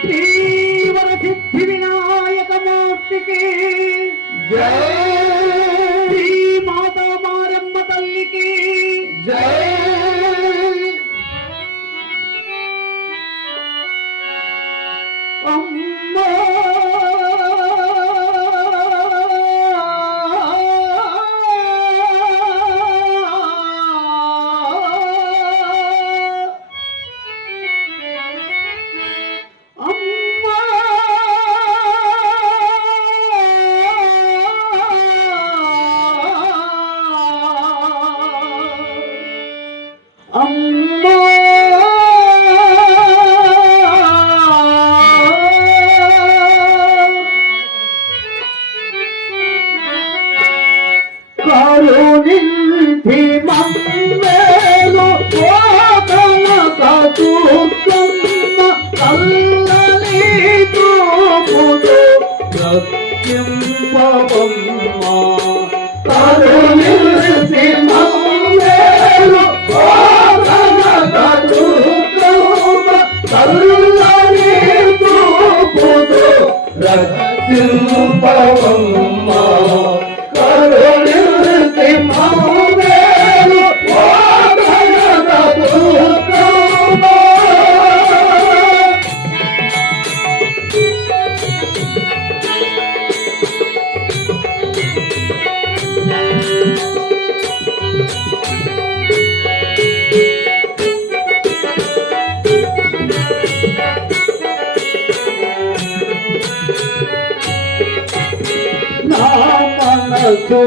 Shriver Siddhi Vinayak मूर्ति की जय श्री माता मारम्म तल्ली की जय కరుణింధి మమ్మేలు ఓకల కతున్న కల్లని తూపుదు సత్యం పవమ్మ కరుణింధి మమ్మేలు ఓకల కతున్న కల్లని తూపుదు సత్యం పవమ్మ tu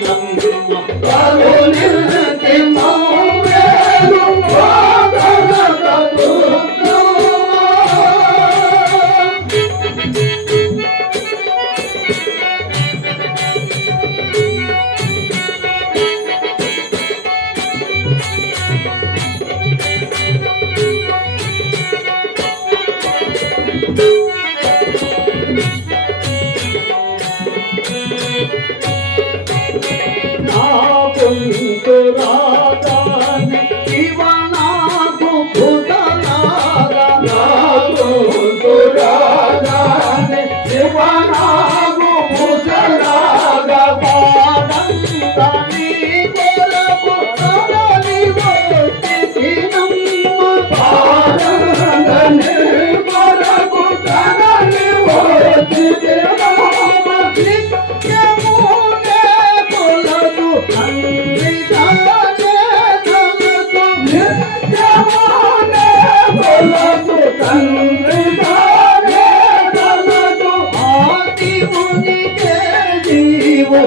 朋友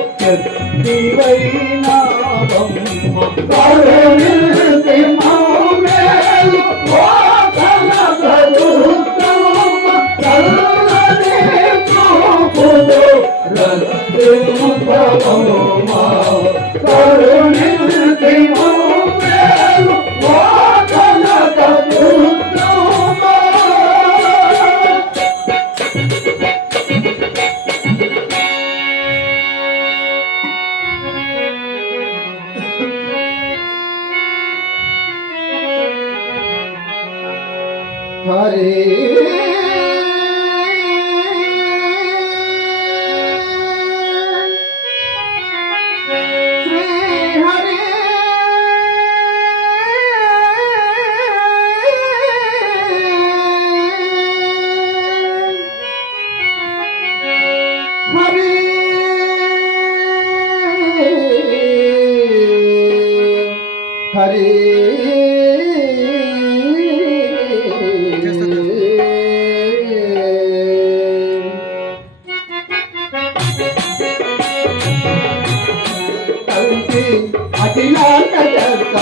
பக்கத்திலை நான்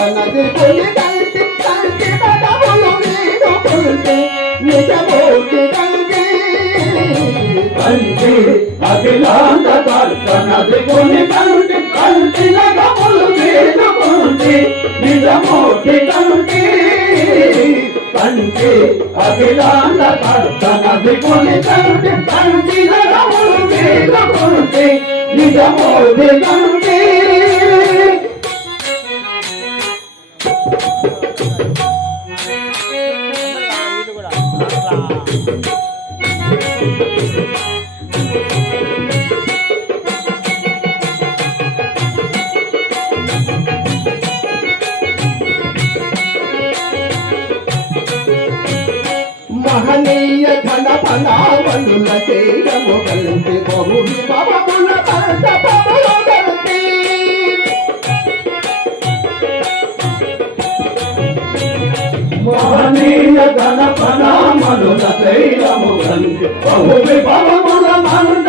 నాదుకొని తండ్రి తండ్రి పదములు వీడుకుంటే నిజమూర్తి తండ్రి కంటి అఖిలాండ దర్శనది కొని కంటి కంటి నగములు వేడుకుంటి నిజమూర్తి కంటి కంటి అఖిలాండ దర్శనది కొని కంటి కంటి కంటి మహనీయ ఘన ఫలావనుల చేయము కలిసి బహు విభవముల పరస పములు కలిసి. మహనీయ గణపనామనుల శైలము గంటి బహు విభవముల మండపములు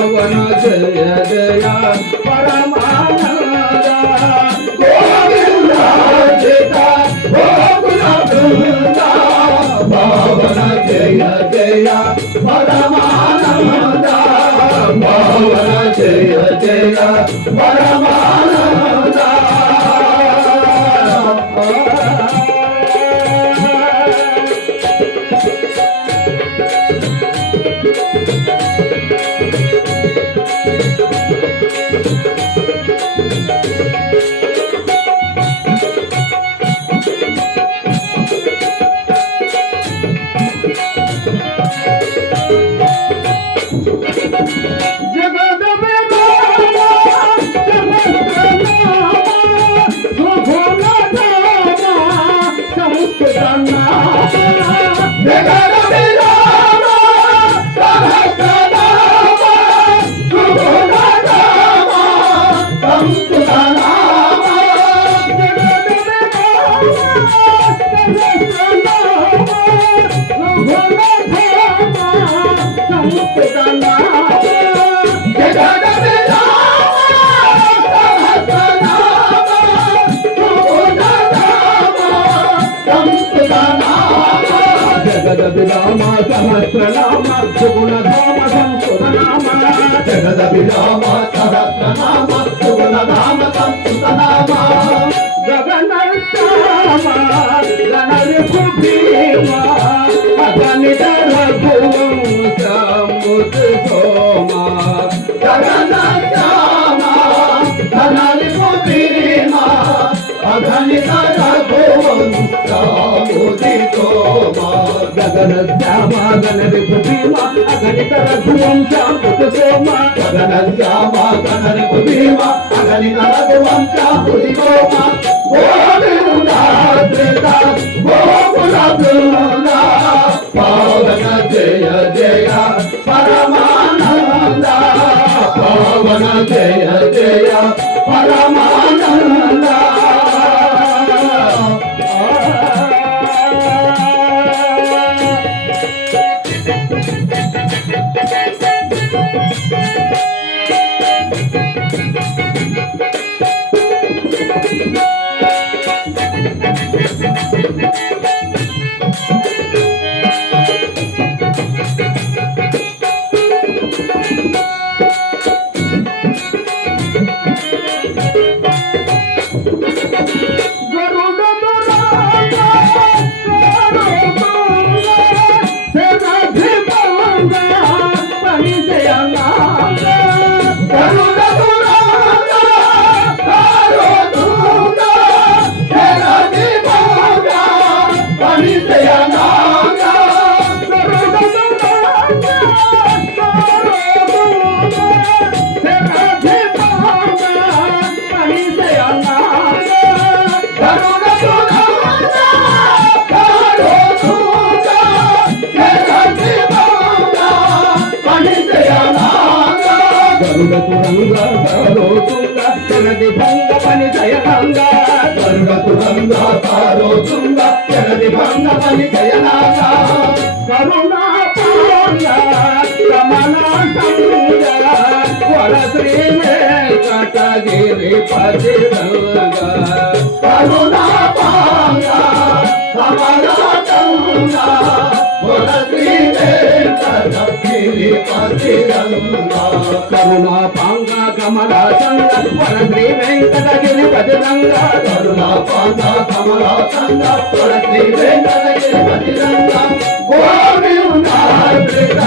పవన జయ జయ పరమానంద। గోవింద కృత పవన జయ జయ పరమానంద। పవన జయ జయ పరమానంద। జగదభిరామ సహస్రనామ సుగుణధామ సంస్కృతనామ జగదభిరామ సహస్రనామ సుగుణధామ సంస్కృతనామ గగన గగన శ్యామ గణరిపు భీమ అగణిత రఘువంశ సోమ గగన శ్యామ ధనలి భీమ అఘనిత రఘువంశ ముదితోమ పవన జయ జయ పరమానంద పవన జయ జయ పరమానంద వర శ్రీ వెంకటగిరి పతిరంగ కరుణా పాంగ కమలాతంగ మురళీ వెంకటగిరి పతిరంగ కరుణా పాంగ కమల సంగ వర శ్రీ వెంకటగిరి పతిరంగ కరుణా పాంగ కమలాతంగ మురళీ వెంకటగిరి పతిరంగ గోవిందాద్రిత